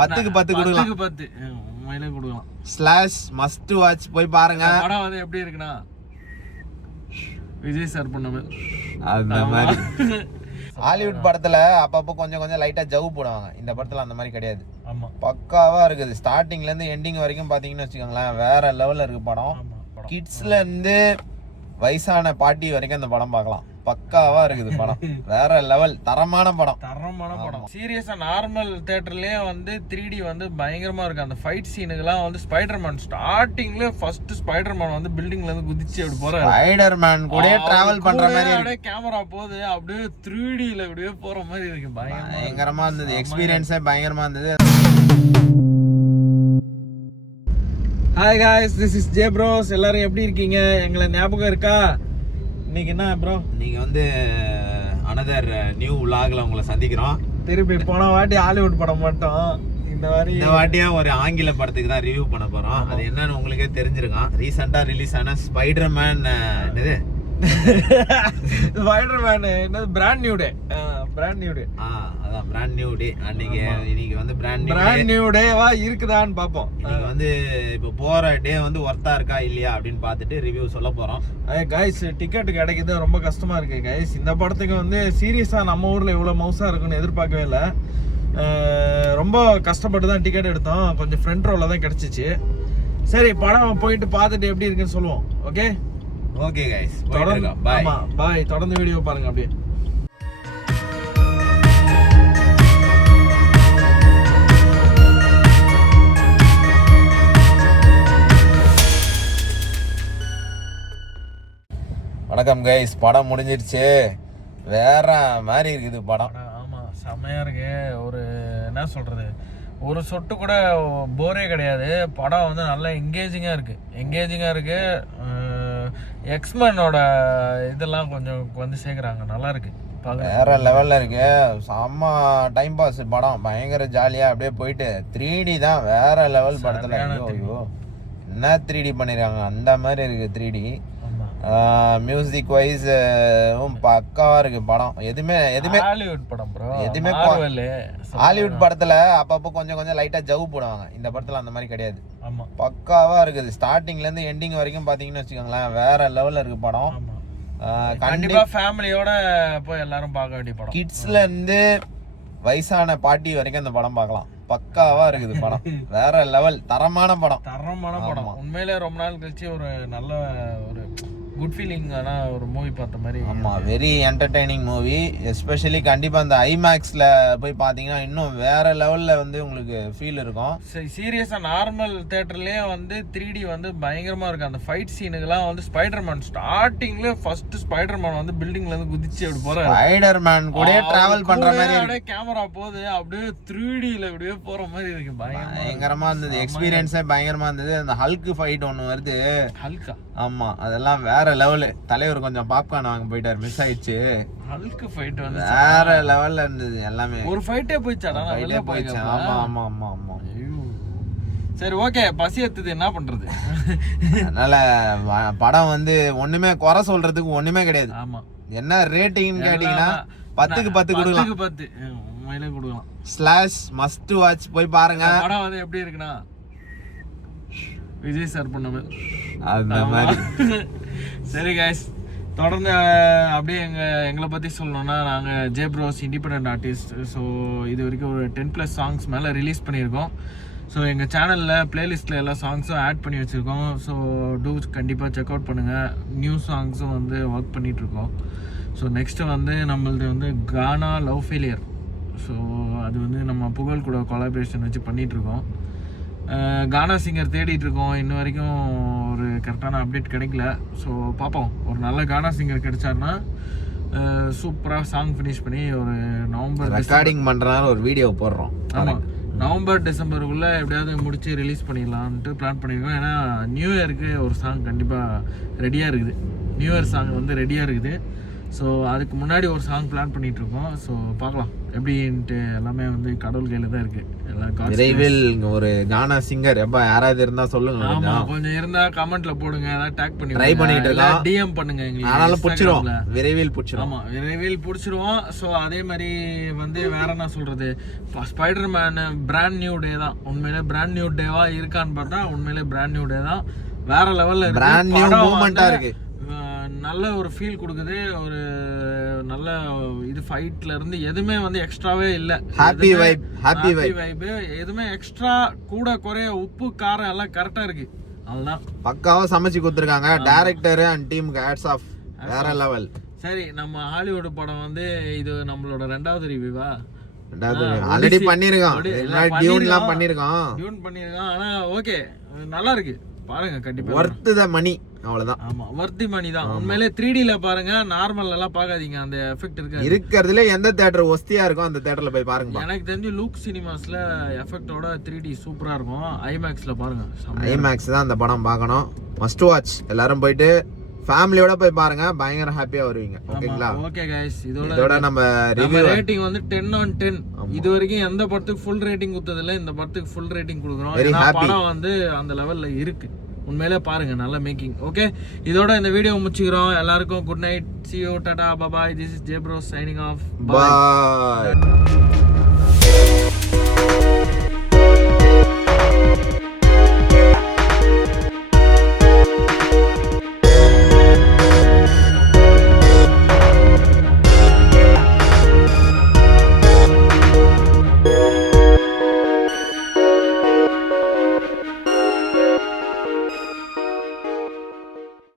10க்கு 10 கொடுக்கலாம். 10க்கு 10 உண்மையிலே கொடுக்கலாம். ஸ்லாஷ் மஸ்ட் வாட்ச் போய் பாருங்க. படம் வந்து எப்படி இருக்குன்னா விஜய் சார் பண்ணது அந்த மாதிரி. ஹாலிவுட் படத்துல அப்பப்போ கொஞ்சம் கொஞ்சம் லைட்டா ஜவு போடுவாங்க. இந்த படத்துல அந்த மாதிரி கிடையாது. ஆமா, பக்காவா இருக்குது. ஸ்டார்டிங்ல இருந்து எண்டிங் வரைக்கும் பாத்தீங்கன்னு வச்சுக்கோங்களேன், வேற லெவல்ல இருக்கு படம். கிட்ஸ்ல இருந்து வயசான பாட்டி வரைக்கும் அந்த படம் பார்க்கலாம். பக்காவா இருக்குது படம். வேற லெவல், தரமான படம். சீரியஸா நார்மல் தியேட்டர்லயே வந்து 3D வந்து பயங்கரமா இருக்கு. அந்த ஃபைட் சீனுக்குலாம் வந்து ஸ்பைடர்மேன் ஸ்டார்டிங்ல ஃபர்ஸ்ட் ஸ்பைடர்மேன் வந்து பில்டிங்ல இருந்து குதிச்சு அப்படி போறாரு. ஸ்பைடர்மேன் கூட டிராவல் பண்ற மாதிரி அப்படியே கேமரா போகுது, அப்படியே 3Dல அப்படியே போற மாதிரி இருக்கு. பயங்கரமா இருந்தது. எக்ஸ்பீரியன்ஸே பயங்கரமா இருந்தது. Hi guys, this is J bros. எல்லாரும் எப்படி இருக்கீங்க? எங்களை ஞாபகம் இருக்கா? இன்னைக்கு என்ன ப்ரோ, நீங்க வந்து அனதர் நியூ vlogல உங்களை சந்திக்கிறோம். திருப்பி போன வாட்டி ஹாலிவுட் படம் மட்டும், இந்த வாட்டியா ஒரு ஆங்கில படத்துக்கு தான் ரிவ்யூ பண்ண போறோம். அது என்னன்னு உங்களுக்கே தெரிஞ்சிருக்கும். ரீசெண்டா ரிலீஸ் ஆன ஸ்பைடர்மேன், என்னது ஸ்பைடர்மேன் என்னது பிராண்ட் நியூ டே. அதான் பிராண்ட் நியூ டே. இன்னைக்கு வந்து பிராண்ட் நியூ டேவா இருக்குதான்னு பாப்போம். இன்னைக்கு வந்து இப்போ போற டே வந்து ஒர்த்தா இருக்கா இல்லையா அப்படின்னு பார்த்துட்டு ரிவ்யூ சொல்ல போறோம். கைஸ், டிக்கெட் கிடைக்கிறது ரொம்ப கஷ்டமா இருக்கு கைஸ். இந்த படத்துக்கு வந்து சீரியஸா நம்ம ஊர்ல இவ்வளவு மவுசா இருக்குன்னு எதிர்பார்க்கவே இல்லை. ரொம்ப கஷ்டப்பட்டு தான் டிக்கெட் எடுத்தோம். கொஞ்சம் ஃப்ரண்ட் ரோல தான் கிடைச்சிச்சு. சரி, படம் போயிட்டு பார்த்துட்டு எப்படி இருக்குன்னு சொல்லுவோம். ஓகே கைஸ், பாய். தொடர்ந்து வீடியோ பாருங்க அப்படியே. வணக்கம் கைஸ், படம் முடிஞ்சிருச்சு. வேற மாதிரி இருக்குது படம். ஆமா, செம்மையா இருக்கு. ஒரு என்ன சொல்றது, ஒரு சொட்டு கூட போரே கிடையாது. படம் வந்து நல்லா எங்கேஜிங்கா இருக்கு. எக்ஸ்மேனோட இதெல்லாம் கொஞ்சம் வந்து சேர்க்குறாங்க. நல்லா இருக்கு, வேற லெவல்ல இருக்கு. செம்ம டைம் பாஸ் படம். பயங்கர ஜாலியா அப்படியே போயிட்டு 3D தான் வேற லெவல் படத்துல. என்ன 3D பண்ணிருக்காங்க, அந்த மாதிரி இருக்கு 3D. மியூசிக் வைஸ் பக்காவா இருக்கு படம். எதுவுமே ஹாலிவுட் படம் ப்ரோ. எதுவுமே ஹாலிவுட் படத்துல அப்பப்போ கொஞ்சம் கொஞ்சம் லைட்டா ஜவு போடுவாங்க. இந்த படத்துல அந்த மாதிரி கிடையாது. பக்காவா இருக்குது. ஸ்டார்டிங்ல இருந்து எண்டிங் வரைக்கும் பாத்தீங்கன்னு வச்சுக்கோங்களேன், வேற லெவல்ல இருக்கு படம். கண்டிப்பா ஃபேமிலியோட போய் எல்லாரும் பார்க்க வேண்டிய படம். கிட்ஸ்ல இருந்து வயசான பாட்டி வரைக்கும் அந்த படம் பார்க்கலாம். பக்காவா இருக்குது படம். வேற லெவல், தரமான படம். உண்மையிலே ரொம்ப நாள் கழிச்சு ஒரு நல்ல ஒரு குட் ஃபீலிங்கான ஒரு மூவி பார்த்த மாதிரி. ஆமா, வெரி என்டர்டெய்னிங் மூவி. எஸ்பெஷலி கண்டிப்பா அந்த ஐமேக்ஸ்ல போய் பாத்தீங்கன்னா இன்னும் வேற லெவல்ல வந்து உங்களுக்கு ஃபீல் இருக்கும். சீரியஸா நார்மல் தியேட்டர்லயே வந்து 3D வந்து பயங்கரமா இருக்கு. அந்த ஃபைட் சீனுக்குலாம் வந்து ஸ்பைடர்மேன் ஸ்டார்டிங்ல ஃபர்ஸ்ட் ஸ்பைடர்மேன் வந்து பில்டிங்ல இருந்து குதிச்சு அப்படி போறாரு. ஸ்பைடர்மேன் கூட டிராவல் பண்ற மாதிரி அப்படியே கேமரா போகுது, அப்படியே 3Dல அப்படியே போற மாதிரி இருக்கு. பயங்கரமா இருந்தது. எக்ஸ்பீரியன்ஸே பயங்கரமா இருந்தது. அந்த ஹல்க் ஃபைட் ஒன்னு வருது. ஹல்கா? ஆமா, அதெல்லாம் வேற லெவல். தலைவர் கொஞ்சம் பாப்கார்ன் வாங்க போயிட்டாரு, மிஸ் ஆயிடுச்சு. ஹல்க் ஃபைட் வந்து வேற லெவல்ல இருந்தது எல்லாமே. ஒரு ஃபைட்டே போயிச்சாடா? ஆமா. சரி, ஓகே. பசி எடுத்தது, என்ன பண்றது? அதனால படம் வந்து ஒண்ணுமே குறை சொல்றதுக்கு ஒண்ணுமே கிடையாது. ஆமா. என்ன ரேட்டிங் கேட்டீங்கன்னா 10க்கு 10 கொடுக்கலாம். 10க்கு 10 உண்மையிலே கொடுக்கலாம். ஸ்லாஷ் மஸ்ட் வாட்ச் போய் பாருங்க. படம் வந்து எப்படி இருக்குன்னா விஜய் சார் பண்ணது அந்த மாதிரி. சரி கைஸ், தொடர்ந்து அப்படியே எங்களை பற்றி சொல்லணும்னா, நாங்கள் J bros independent artist. So இது வரைக்கும் ஒரு 10+ சாங்ஸ் மேலே ரிலீஸ் பண்ணியிருக்கோம். ஸோ எங்கள் சேனலில் பிளேலிஸ்ட்டில் எல்லா சாங்ஸும் ஆட் பண்ணி வச்சுருக்கோம். ஸோ கண்டிப்பாக செக் அவுட் பண்ணுங்கள். நியூ சாங்ஸும் வந்து ஒர்க் பண்ணிகிட்ருக்கோம். ஸோ நெக்ஸ்ட்டு வந்து நம்மளது வந்து கானா லவ் ஃபெயிலியர். ஸோ அது வந்து நம்ம புகழ் கூட கொலாபரேஷன் வச்சு பண்ணிகிட்ருக்கோம். கானா சிங்கர் தேடிட்டு இருக்கோம். இன்ன வரைக்கும் ஒரு கரெக்டான அப்டேட் கிடைக்கல. ஸோ பார்ப்போம். ஒரு நல்ல கானா சிங்கர் கிடைச்சாருன்னா சூப்பராக சாங் ஃபினிஷ் பண்ணி ஒரு நவம்பர் ரெக்கார்டிங் பண்ணுறனால ஒரு வீடியோ போடுறோம். ஆமாம், நவம்பர் டிசம்பருக்குள்ளே எப்படியாவது முடிச்சு ரிலீஸ் பண்ணிடலான்ட்டு பிளான் பண்ணியிருக்கோம். ஏன்னா நியூ இயருக்கு ஒரு சாங் கண்டிப்பாக ரெடியாக இருக்குது. நியூ இயர் சாங் வந்து ரெடியாக இருக்குது. ஸோ அதுக்கு முன்னாடி ஒரு சாங் பிளான் பண்ணிகிட்ருக்கோம். ஸோ பார்க்கலாம் எப்படின்ட்டு எல்லாமே வந்து கடவுள் கையில தான் இருக்கு எல்லாம். விரைவில் ஒரு கானா சிங்கர் எப்ப யாராவது இருந்தா சொல்லுங்க. ஆமா, கொஞ்சம் இருந்தா கமெண்ட்ல போடுங்க, ஏதாவது டேக் பண்ணி ட்ரை பண்ணிட்டு இருக்கோம். டிஎம் பண்ணுங்க எங்களுக்கு. அதனால புடிச்சிரும், விரைவில் புடிச்சிரும். ஆமா, விரைவில் புடிச்சிருவோம். ஸோ அதே மாதிரி வந்து வேற என்ன சொல்றது, ஸ்பைடர்மேன் பிராண்ட் நியூ டே தான். உண்மையிலே பிராண்ட் நியூ டேவா இருக்கான்னு பார்த்தா உண்மையிலே பிராண்ட் நியூ டே தான். வேற லெவல்ல இருக்கு. பிராண்ட் நியூ மூமெண்டா இருக்கு. நல்ல ஒரு ஃபீல் கொடுக்குது. ஒரு நல்ல இது ஃபைட்ல இருந்து எதுவுமே வந்து எக்ஸ்ட்ராவே இல்ல. ஹாப்பி வைப் எதுவுமே எக்ஸ்ட்ரா கூட குறைய உப்பு காரம் எல்லாம் கரெக்டா இருக்கு. அதுதான் பக்காவா சமைச்சு கொடுத்துருக்காங்க. டைரக்டர் அண்ட் டீமுக்கு ஹேட்ஸ் ஆஃப். வேற லெவல். சரி, நம்ம ஹாலிவுட் படம் வந்து இது நம்மளோட 2வது ரிவ்யூவா? ஆல்ரெடி பண்ணிருக்கோம். டியூன்லாம் பண்ணிருக்கோம். டியூன் பண்ணிருக்கோம். ஆனா ஓகே, நல்லா இருக்கு, பாருங்க கண்டிப்பா. வர்த் த மணி, அவ்வளவுதான். ஆமா, வர்த்தி மணி தான். உண்மையிலே 3D ல பாருங்க, நார்மல் எல்லாம் பாக்காதீங்க, அந்த எஃபெக்ட் இருக்கு. இருக்கிறதுல எந்த தியேட்டர் ஒஸ்தியா இருக்கும் அந்த தியேட்டர்ல போய் பாருங்க. எனக்கு தெரிஞ்சு லூக் சினிமாஸ்ல எஃபெக்ட்டோட 3D சூப்பரா இருக்கும். ஐமேக்ஸ்ல பாருங்க. ஐமேக்ஸ் தான் அந்த படம் பார்க்கணும். Must watch. எல்லாரும் போயிட்டு ஃபேமிலியோட போய் பாருங்க, பயங்கர ஹாப்பியா வருவீங்க. ஓகேங்களா? ஓகே गाइस, இதோட நம்ம ரிவ்யூ ரேட்டிங் வந்து 10 on 10. இது வரைக்கும் எந்த படத்துக்கு ஃபுல் ரேட்டிங் கொடுத்தது இல்ல, இந்த படத்துக்கு ஃபுல் ரேட்டிங் கொடுக்குறோம். ஏன்னா படம் வந்து அந்த லெவல்ல இருக்கு. உண்மையிலே பாருங்க, நல்ல மேக்கிங். ஓகே, இதோட இந்த வீடியோ முடிச்சுக்கிறோம். எல்லாருக்கும் good night, see you, tata, bye bye. This is J Bros signing off. Bye.